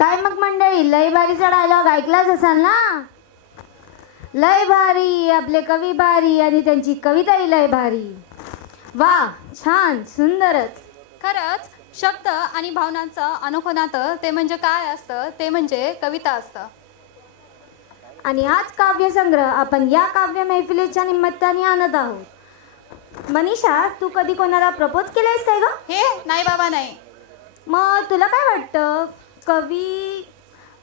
काय मग मंडळी, लय भारीचा डायलॉग ऐकलाच असाल ना. लय भारी आपले कवी भारी आणि त्यांची कविताही लय भारी. वा, छान, सुंदरच. खरंच शब्द आणि भावनांचं अनोखं नातं ते म्हणजे काय असतं, ते म्हणजे कविता असतं. आणि आज काव्यसंग्रह आपण या काव्य मैफिलीच्या निमित्ताने आणत आहोत. मनीषा, तू कधी कोणाला प्रपोज केलंयस काय ग? हे नाही बाबा नाही. मग तुला काय वाटतं, कवी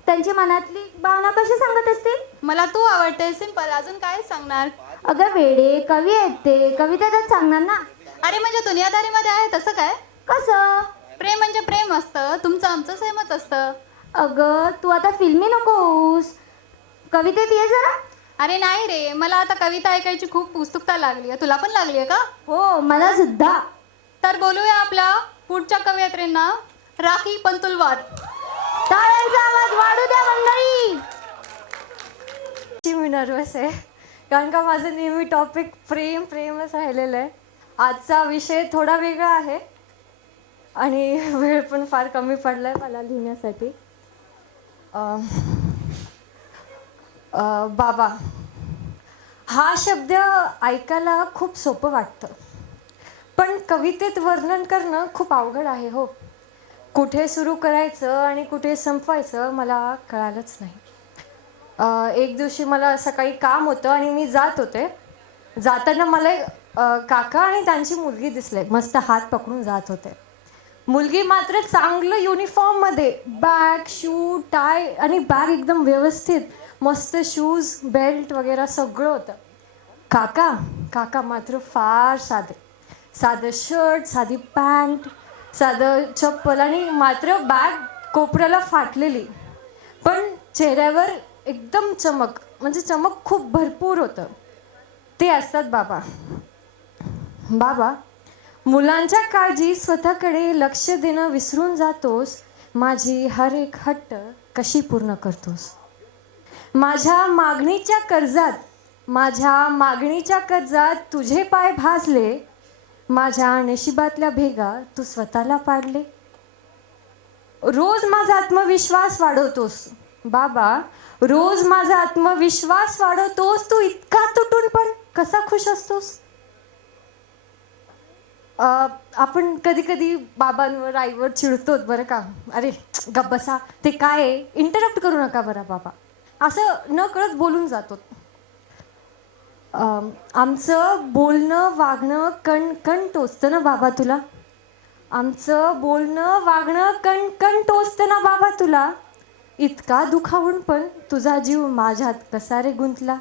त्यांची मनातली भावना कशी सांगत असतील? मला तू आवडते, सिंपल. अजून काय सांगणार? अगं वेडे, कवी आहेत ते, कवितेतच सांगणार ना. अरे म्हणजे दुनियादारीमध्ये आहे तसं काय? कसं? प्रेम म्हणजे प्रेम असतं, तुमचं आमचं सेमच असतं. अगं तू आता फिल्मी नको होऊस, कवितेत ये जरा. अरे नाही रे, मला आता कविता ऐकायची खूप उत्सुकता लागली आहे. तुला पण लागली आहे का? हो, मला सुद्धा. तर बोलूया आपल्या पुढच्या कवयित्रींना, राखी पंतुलवार. टाळ्यांचा आवाज वाढू द्या मंडळी. मी नर्वस आहे कारण का माझं नेहमी टॉपिक प्रेमच राहिलेलं आहे. आजचा विषय थोडा वेगळा आहे आणि वेळ पण फार कमी पडला आहे मला लिहिण्यासाठी. बाबा हा शब्द ऐकायला खूप सोपं वाटतं, पण कवितेत वर्णन करणं खूप अवघड आहे हो. कुठे सुरू करायचं आणि कुठे संपवायचं मला कळालंच नाही. एक दिवशी मला सकाळी काम होतं आणि मी जात होते. जाताना मला काका आणि त्यांची मुलगी दिसले, मस्त हात पकडून जात होते. मुलगी मात्र चांगलं युनिफॉर्ममध्ये, बॅग, शू, टाय आणि बॅग एकदम व्यवस्थित, मस्त शूज, बेल्ट वगैरे सगळं होतं. काका मात्र फार साधं शर्ट, साधी पॅन्ट, साधं चप्पल आणि मात्र बॅग कोपऱ्याला फाटलेली, पण चेहऱ्यावर एकदम चमक खूप भरपूर होतं. ते असतात बाबा. बाबा, मुलांच्या काळजी स्वतःकडे लक्ष देणं विसरून जातोस. माझी हर एक हट्ट कशी पूर्ण करतोस. माझ्या मागणीच्या कर्जात तुझे पाय भाजले. माझ्या नशिबातल्या भेगा तू स्वतःला पाडले. रोज माझा आत्मविश्वास वाढवतोस बाबा, रोज माझा आत्मविश्वास वाढवतोस. तू इतका तुटून पण कसा खुश असतोस. आपण कधी कधी बाबांवर आईवर चिडतो बरं का. अरे गप्प बसा, ते काय आहे, इंटरप्ट करू नका बरं बाबा, असं न कळत बोलून जातो. आमचं बोलणं वागणं कण टोचतं ना बाबा तुला. आमचं बोलणं वागणं कण टोचतं ना बाबा तुला. इतका दुखावून पण तुझा जीव माझ्यात कसा रे गुंतला.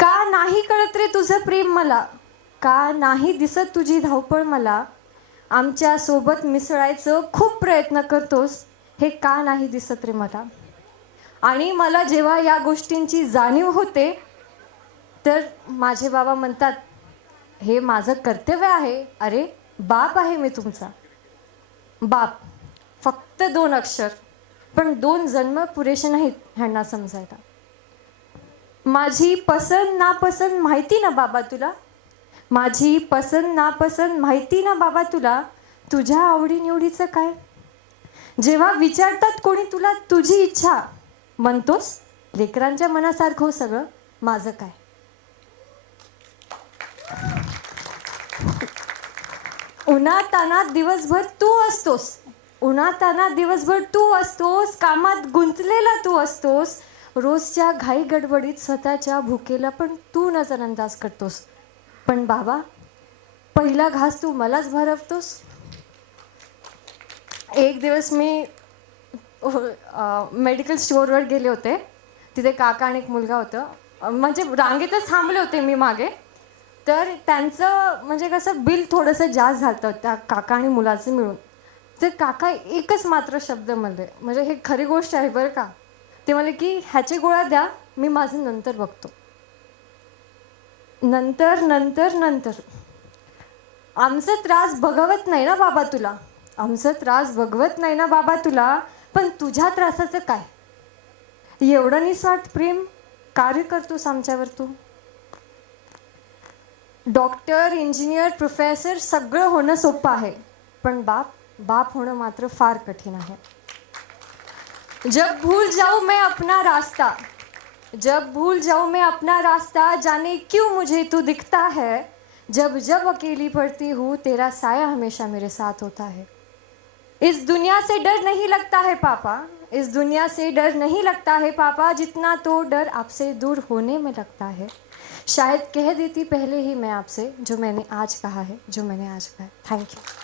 का नाही कळत रे तुझं प्रेम मला, का नाही दिसत तुझी धावपळ मला. आमच्या सोबत मिसळायचं खूप प्रयत्न करतोस, हे का नाही दिसत रे मला. आणि मला जेव्हा या गोष्टींची जाणीव होते तर माझे बाबा म्हणतात, हे माझं कर्तव्य आहे. अरे बाप आहे मी तुमचा. बाप फक्त 2 अक्षर, पण 2 जन्म पुरेसे नाहीत ह्यांना समजायला. माझी पसंत नापसंत माहिती ना बाबा तुला. माझी पसंत नापसंत माहिती ना बाबा तुला. तुझ्या आवडीनिवडीचं काय. जेव्हा विचारतात कोणी तुला तुझी इच्छा, म्हणतोस लेकरांच्या मनासारखं सगळं माझं काय. उन्हातानात दिवसभर तू असतोस. कामात गुंतलेला तू असतोस. रोजच्या घाई गडबडीत स्वतःच्या भुकेला पण तू नजरअंदाज करतोस. पण बाबा, पहिला घास तू मलाच भरवतोस. एक दिवस मी मेडिकल स्टोअरवर गेले होते. तिथे काका आणि एक मुलगा होतं, म्हणजे रांगेतच थांबले होते मी मागे. तर त्यांचं म्हणजे कसं बिल थोडंसं जास्त झालं त्या काका आणि मुलाचं मिळून. तर काका एकच मात्र शब्द म्हणले, म्हणजे हे खरी गोष्ट आहे बरं का. ते म्हणले की ह्याचे गोळ्या द्या, मी माझं नंतर बघतो. नंतर आमचा त्रास बघवत नाही ना बाबा तुला. पण तुझ्या त्रासाचं काय. एवढं निस्वार्थ प्रेम कार्य करतोस आमच्यावर तू. डॉक्टर, इंजिनियर, प्रोफेसर सगळं होणं सोपं आहे, पण बाप होणं मात्र फार कठीण आहे. जब भूल जाऊँ मैं अपना रास्ता, जब भूल जाऊँ मैं अपना रास्ता, जाने क्यों मुझे तू दिखता है, जब जब अकेली पड़ती हूँ तेरा साया हमेशा मेरे साथ होता है। इस दुनिया से डर नहीं लगता है पापा, इस दुनिया से डर नहीं लगता है पापा, जितना तो डर आपसे दूर होने में लगता है। शायद कह देती पहले ही मैं आपसे जो मैंने आज कहा है, जो मैंने आज कहा है। Thank you.